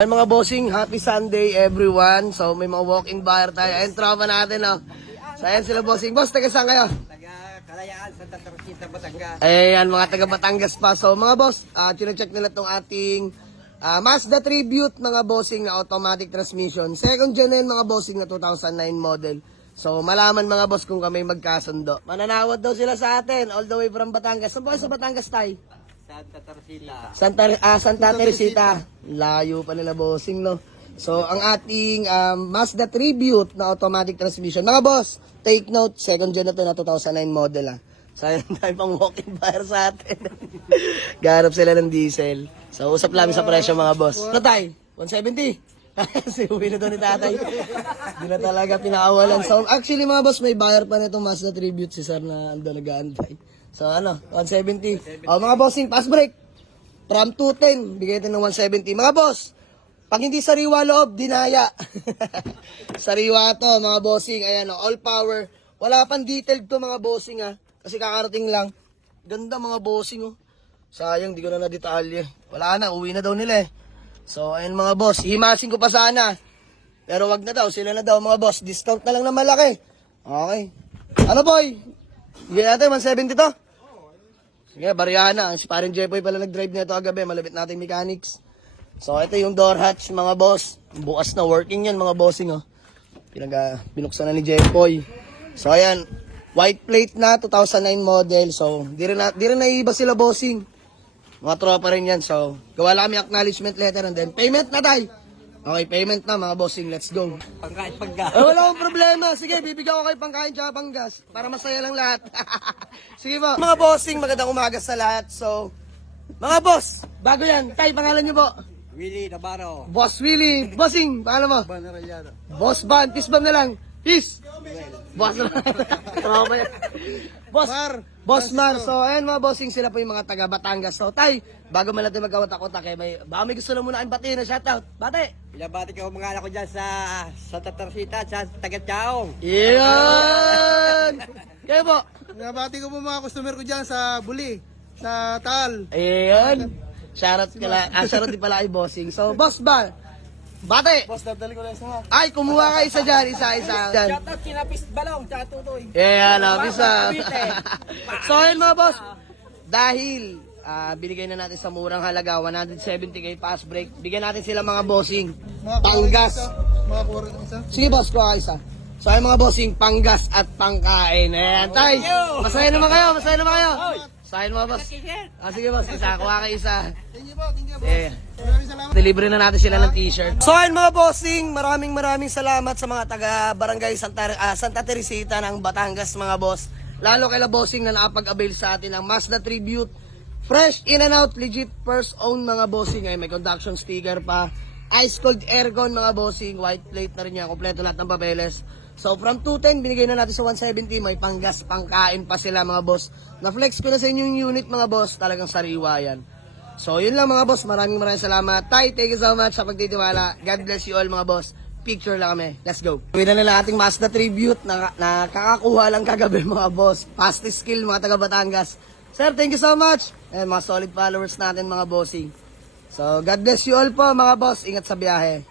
Ay mga bossing, happy Sunday everyone. So may mga walk-in buyer tayo. Ayun, tropa natin, oh. So ayan sila bossing. Boss, taga saan kayo? Taga Kalayaan, Santa Teresita, Batangas. Ayan, mga taga Batangas pa. So mga boss, chine-check nila tong ating Mazda Tribute mga bossing na automatic transmission. Second gen na yun, mga bossing na 2009 model. So malaman mga boss kung kami magkasundo. Mananawad daw sila sa atin all the way from Batangas. Saan po kayo sa Batangas tayo? Santa Teresita. Santa Teresita. Layo pa nila bossing, no? So, ang ating Mazda Tribute na automatic transmission. Mga boss, take note, second gen na to na 2009 model, So, ayun tayo pang walk-in buyer sa atin. Garap sila ng diesel. So, usap lang sa presyo, mga boss. Ano tayo? 170? Kasi uwi na doon ni tatay. Hindi na talaga pinakawalan. So, actually, mga boss, may buyer pa na itong Mazda Tribute si sir na ando nag-aantay. So, 170. Mga bossing, pass break. From 210, bigay natin ng 170. Mga boss, pag hindi sariwa loob, dinaya. Sariwa to, mga bossing. Ayan, all power. Wala pang detailed to, mga bossing, Kasi kakarating lang. Ganda, mga bossing, Sayang, di ko na na-detalye. Wala na, uwi na daw nila, So, ayun, mga boss. Himasin ko pa sana. Pero wag na daw, sila na daw, mga boss. Discount na lang na malaki. Okay. Ano, boy? Bigyan natin, 170 to? Sige, Bariana. Si paring Jepoy pala nag-drive nito kagabi. Malapit nating mechanics. So, ito yung door hatch, mga boss. Bukas na working yan, mga bossing, binuksan na ni Jepoy. So, ayan. White plate na, 2009 model. So, di rin naiiba sila, bossing. Mga tropa rin yan. So, gawa lang kami acknowledgement letter and then payment na tayo. Okay, payment na, mga bossing. Let's go. Pangkain paggas. Wala akong problema. Sige, bibigyan ko kayo pangkain tsaka panggas. Para masaya lang lahat. Sige po. Mga bossing, magandang umaga sa lahat. So, mga boss, bago yan. Tay, pangalan nyo po? Willie Navarro. Boss Willie. Bossing, pangalan mo? Banarayado. Boss Ban. Peace bomb na lang. Peace. Boss Boss Mar. Boss Mar. So, ayan mga bossing, sila po yung mga taga Batangas. So, tay, bago man natin magkawatak-watak, baka may gusto lang muna kayong batiin na shoutout. Bate. Pinabati ko mga anak ko dyan sa Santa Teresita, sa Taga-Chaong. Iyan! Kayo po? Nabati ko po mga customer ko dyan sa Buli, sa Taal. Ayan. Shoutout din pala kay bossing. So, boss ba? Bate! Boss, dadali ko lang isa. Ay, kumuha ka isa dyan, isa. Dyan. Shoutout kina Pis Balong, tsaka Tutoy. Ayan, isa. So, ayun mga boss. Dahil, binigay na natin sa murang halaga, 170k pass break. Bigyan natin sila mga bossing. Panggas. Mga kuha rin isa. Sige boss, kuha ka isa. So, ayun mga bossing, panggas at pangkain. Ayan, tay. Masaya naman kayo. Sahin mo, boss. Sige, boss. Isa. Kuha ka isa. Thank you po, Maraming salamat. Delivery na natin sila ng t-shirt. So, ayun mga bossing. Maraming salamat sa mga taga-barangay Santa Teresita ng Batangas, mga boss. Lalo kay la bossing na nakapag-avail sa atin ng Mazda Tribute. Fresh in and out, legit first own, mga bossing. Ay, may conduction sticker pa. Ice cold aircon, mga bossing. White plate na rin yan. Kompleto lahat ng papeles. So, from 210, binigay na natin sa 170. May panggas, pangkain pa sila, mga boss. Na-flex ko na sa inyong unit, mga boss. Talagang sariwa yan. So, yun lang, mga boss. Maraming salamat. Tay, thank you so much sa pagtitiwala. God bless you all, mga boss. Picture lang kami. Let's go. Gawin na nila ating Mazda Tribute na kakakuha lang kagabi, mga boss. Fast skill, mga taga Batangas. Sir, thank you so much. And mga solid followers natin, mga bossing. So, God bless you all po, mga boss. Ingat sa biyahe.